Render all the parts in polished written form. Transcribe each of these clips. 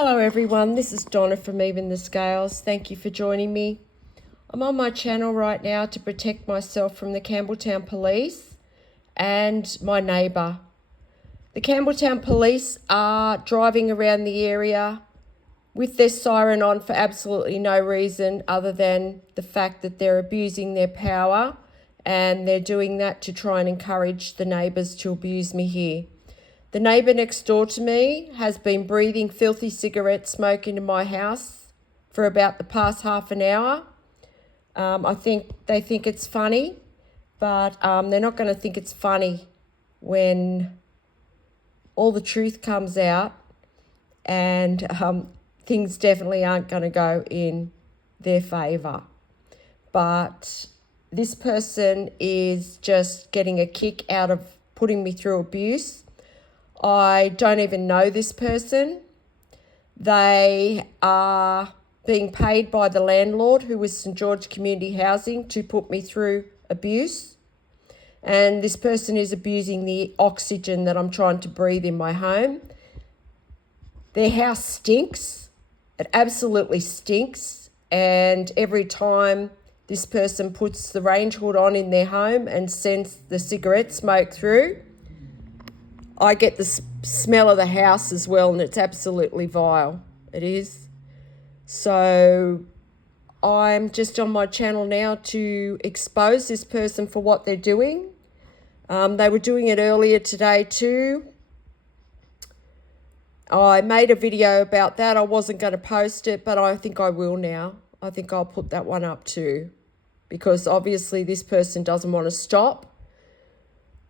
Hello everyone, this is Donna from Even the Scales. Thank you for joining me. I'm on my channel right now to protect myself from the Campbelltown Police and my neighbour. The Campbelltown Police are driving around the area with their siren on for absolutely no reason other than the fact that they're abusing their power, and they're doing that to try and encourage the neighbours to abuse me here. The neighbour next door to me has been breathing filthy cigarette smoke into my house for about the past half an hour. I think they think it's funny, but they're not going to think it's funny when all the truth comes out, and things definitely aren't going to go in their favour. But this person is just getting a kick out of putting me through abuse. I don't even know this person. They are being paid by the landlord, who is St George Community Housing, to put me through abuse. And this person is abusing the oxygen that I'm trying to breathe in my home. Their house stinks. It absolutely stinks. And every time this person puts the range hood on in their home and sends the cigarette smoke through, I get the smell of the house as well, and it's absolutely vile. It is. So I'm just on my channel now to expose this person for what they're doing. They were doing it earlier today too. I made a video about that. I wasn't going to post it, but I think I will now. I think I'll put that one up too, because obviously this person doesn't want to stop.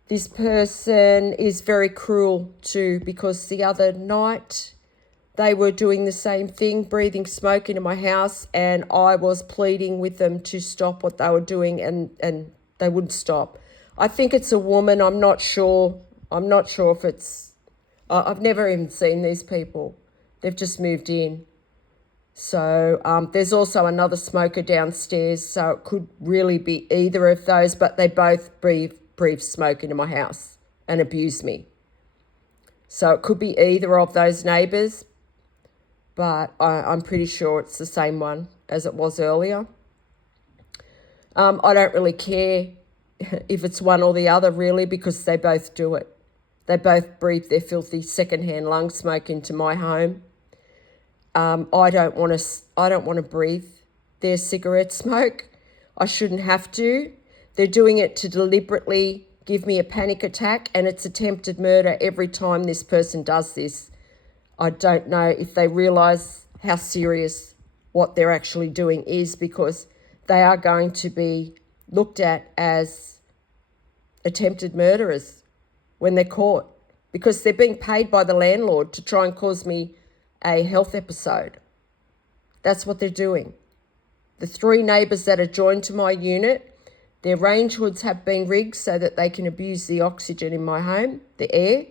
This person is very cruel too, because the other night they were doing the same thing, breathing smoke into my house, and I was pleading with them to stop what they were doing, and they wouldn't stop. I think it's a woman. I'm not sure. I'm not sure if it's... I've never even seen these people. They've just moved in. So there's also another smoker downstairs, so it could really be either of those, but they both breathe smoke into my house and abuse me. So it could be either of those neighbours, but I'm pretty sure it's the same one as it was earlier. I don't really care if it's one or the other, really, because they both do it. They both breathe their filthy secondhand lung smoke into my home. I don't want to breathe their cigarette smoke. I shouldn't have to. They're doing it to deliberately give me a panic attack, and it's attempted murder every time this person does this. I don't know if they realise how serious what they're actually doing is, because they are going to be looked at as attempted murderers when they're caught, because they're being paid by the landlord to try and cause me a health episode. That's what they're doing. The three neighbours that are joined to my unit, their range hoods have been rigged so that they can abuse the oxygen in my home, the air.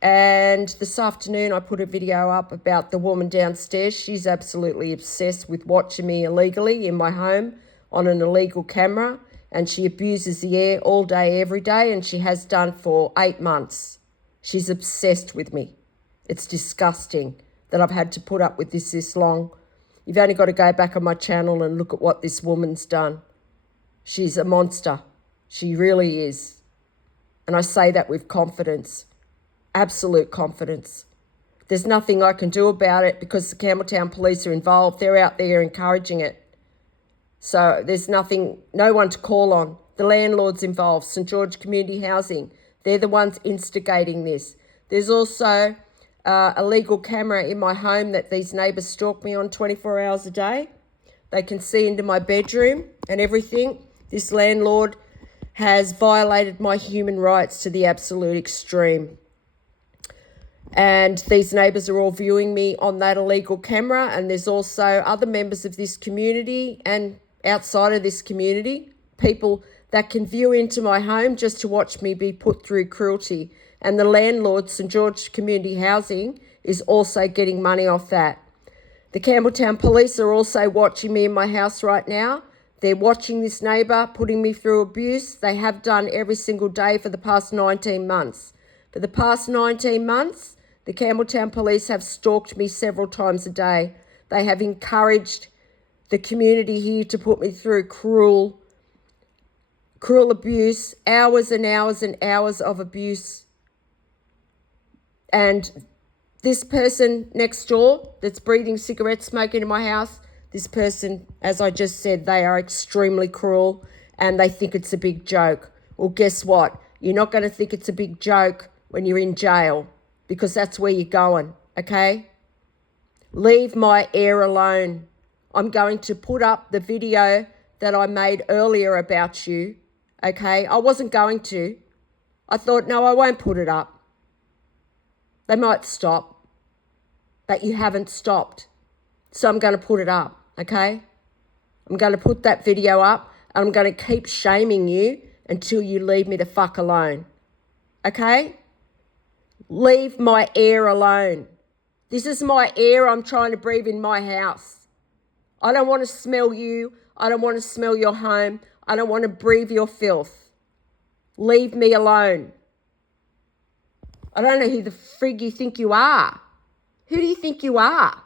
And this afternoon I put a video up about the woman downstairs. She's absolutely obsessed with watching me illegally in my home on an illegal camera, and she abuses the air all day, every day, and she has done for 8 months. She's obsessed with me. It's disgusting that I've had to put up with this long. You've only got to go back on my channel and look at what this woman's done. She's a monster. She really is. And I say that with confidence, absolute confidence. There's nothing I can do about it because the Campbelltown Police are involved. They're out there encouraging it. So there's no one to call on. The landlord's involved, St George Community Housing. They're the ones instigating this. There's also a legal camera in my home that these neighbours stalk me on 24 hours a day. They can see into my bedroom and everything. This landlord has violated my human rights to the absolute extreme. And these neighbours are all viewing me on that illegal camera, and there's also other members of this community and outside of this community, people that can view into my home just to watch me be put through cruelty. And the landlord, St George Community Housing, is also getting money off that. The Campbelltown Police are also watching me in my house right now. They're watching this neighbour putting me through abuse. They have done every single day for the past 19 months. For the past 19 months, The Campbelltown Police have stalked me several times a day. They have encouraged the community here to put me through cruel abuse, hours and hours and hours of abuse. And this person next door that's breathing cigarette smoke into my house, this person, as I just said, they are extremely cruel and they think it's a big joke. Well, guess what? You're not going to think it's a big joke when you're in jail, because that's where you're going, okay? Leave my heir alone. I'm going to put up the video that I made earlier about you, okay? I wasn't going to. I thought, no, I won't put it up. They might stop, but you haven't stopped. So I'm going to put it up, okay? I'm going to put that video up and I'm going to keep shaming you until you leave me the fuck alone, okay? Leave my air alone. This is my air I'm trying to breathe in my house. I don't want to smell you. I don't want to smell your home. I don't want to breathe your filth. Leave me alone. I don't know who the frig you think you are. Who do you think you are?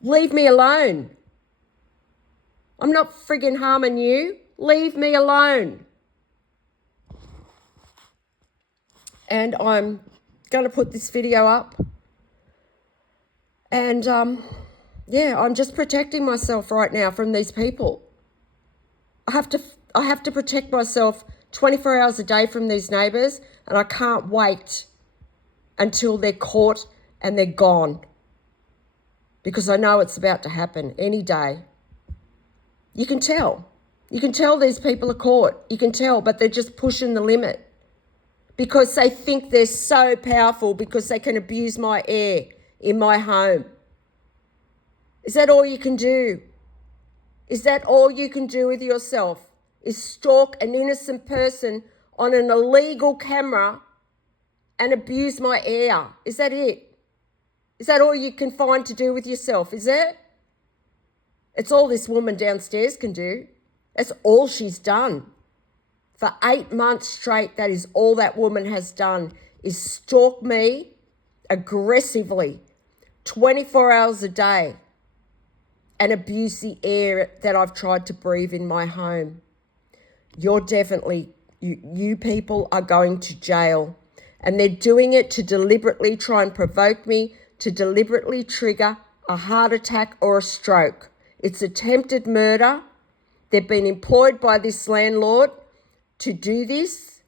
Leave me alone. I'm not friggin' harming you. Leave me alone. And I'm going to put this video up. And, yeah, I'm just protecting myself right now from these people. I have to protect myself 24 hours a day from these neighbours, and I can't wait until they're caught and they're gone, because I know it's about to happen any day. You can tell. You can tell these people are caught. You can tell, but they're just pushing the limit because they think they're so powerful because they can abuse my air in my home. Is that all you can do? Is that all you can do with yourself? Is stalk an innocent person on an illegal camera and abuse my air? Is that it? Is that all you can find to do with yourself, is it? It's all this woman downstairs can do. That's all she's done. For 8 months straight, that is all that woman has done, is stalk me aggressively, 24 hours a day, and abuse the air that I've tried to breathe in my home. You're definitely, you people are going to jail. And they're doing it to deliberately try and provoke me, to deliberately trigger a heart attack or a stroke. It's attempted murder. They've been employed by this landlord to do this.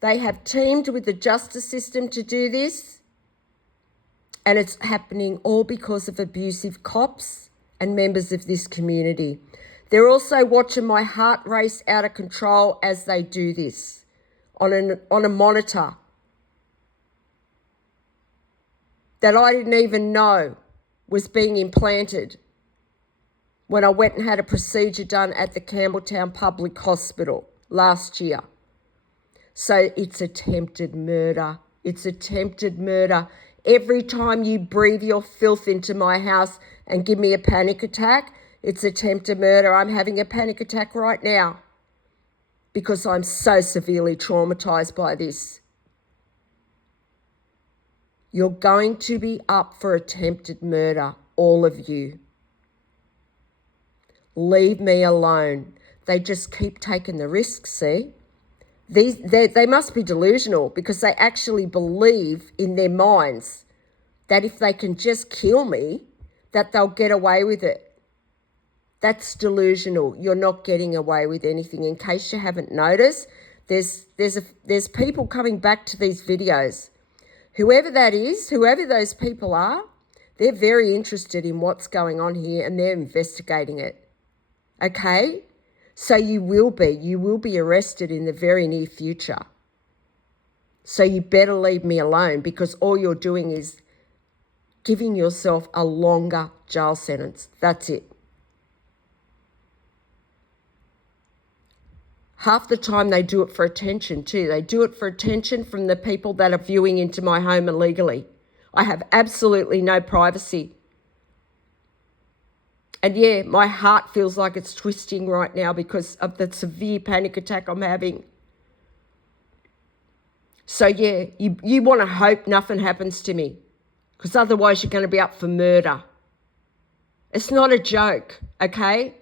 They have teamed with the justice system to do this. And it's happening all because of abusive cops and members of this community. They're also watching my heart race out of control as they do this on a monitor that I didn't even know was being implanted when I went and had a procedure done at the Campbelltown Public Hospital last year. So it's attempted murder. It's attempted murder. Every time you breathe your filth into my house and give me a panic attack, it's attempted murder. I'm having a panic attack right now because I'm so severely traumatised by this. You're going to be up for attempted murder, all of you. Leave me alone. They just keep taking the risks, see? They must be delusional because they actually believe in their minds that if they can just kill me, that they'll get away with it. That's delusional. You're not getting away with anything. In case you haven't noticed, there's people coming back to these videos. Whoever that is, whoever those people are, they're very interested in what's going on here and they're investigating it. Okay? So you will be arrested in the very near future. So you better leave me alone because all you're doing is giving yourself a longer jail sentence. That's it. Half the time they do it for attention too. They do it for attention from the people that are viewing into my home illegally. I have absolutely no privacy. And yeah, my heart feels like it's twisting right now because of the severe panic attack I'm having. So yeah, you want to hope nothing happens to me, because otherwise you're going to be up for murder. It's not a joke, okay?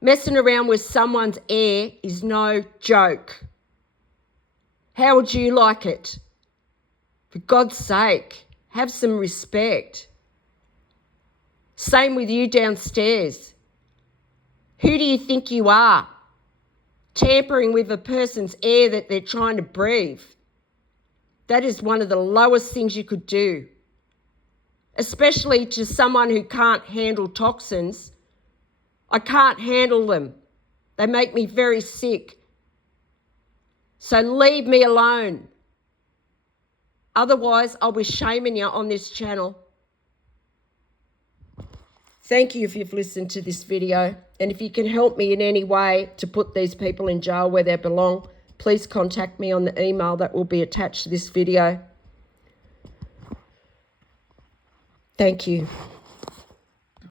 Messing around with someone's heir is no joke. How would you like it? For God's sake, have some respect. Same with you downstairs. Who do you think you are? Tampering with a person's air that they're trying to breathe. That is one of the lowest things you could do, especially to someone who can't handle toxins. I can't handle them. They make me very sick. So leave me alone. Otherwise, I'll be shaming you on this channel. Thank you if you've listened to this video. And if you can help me in any way to put these people in jail where they belong, please contact me on the email that will be attached to this video. Thank you.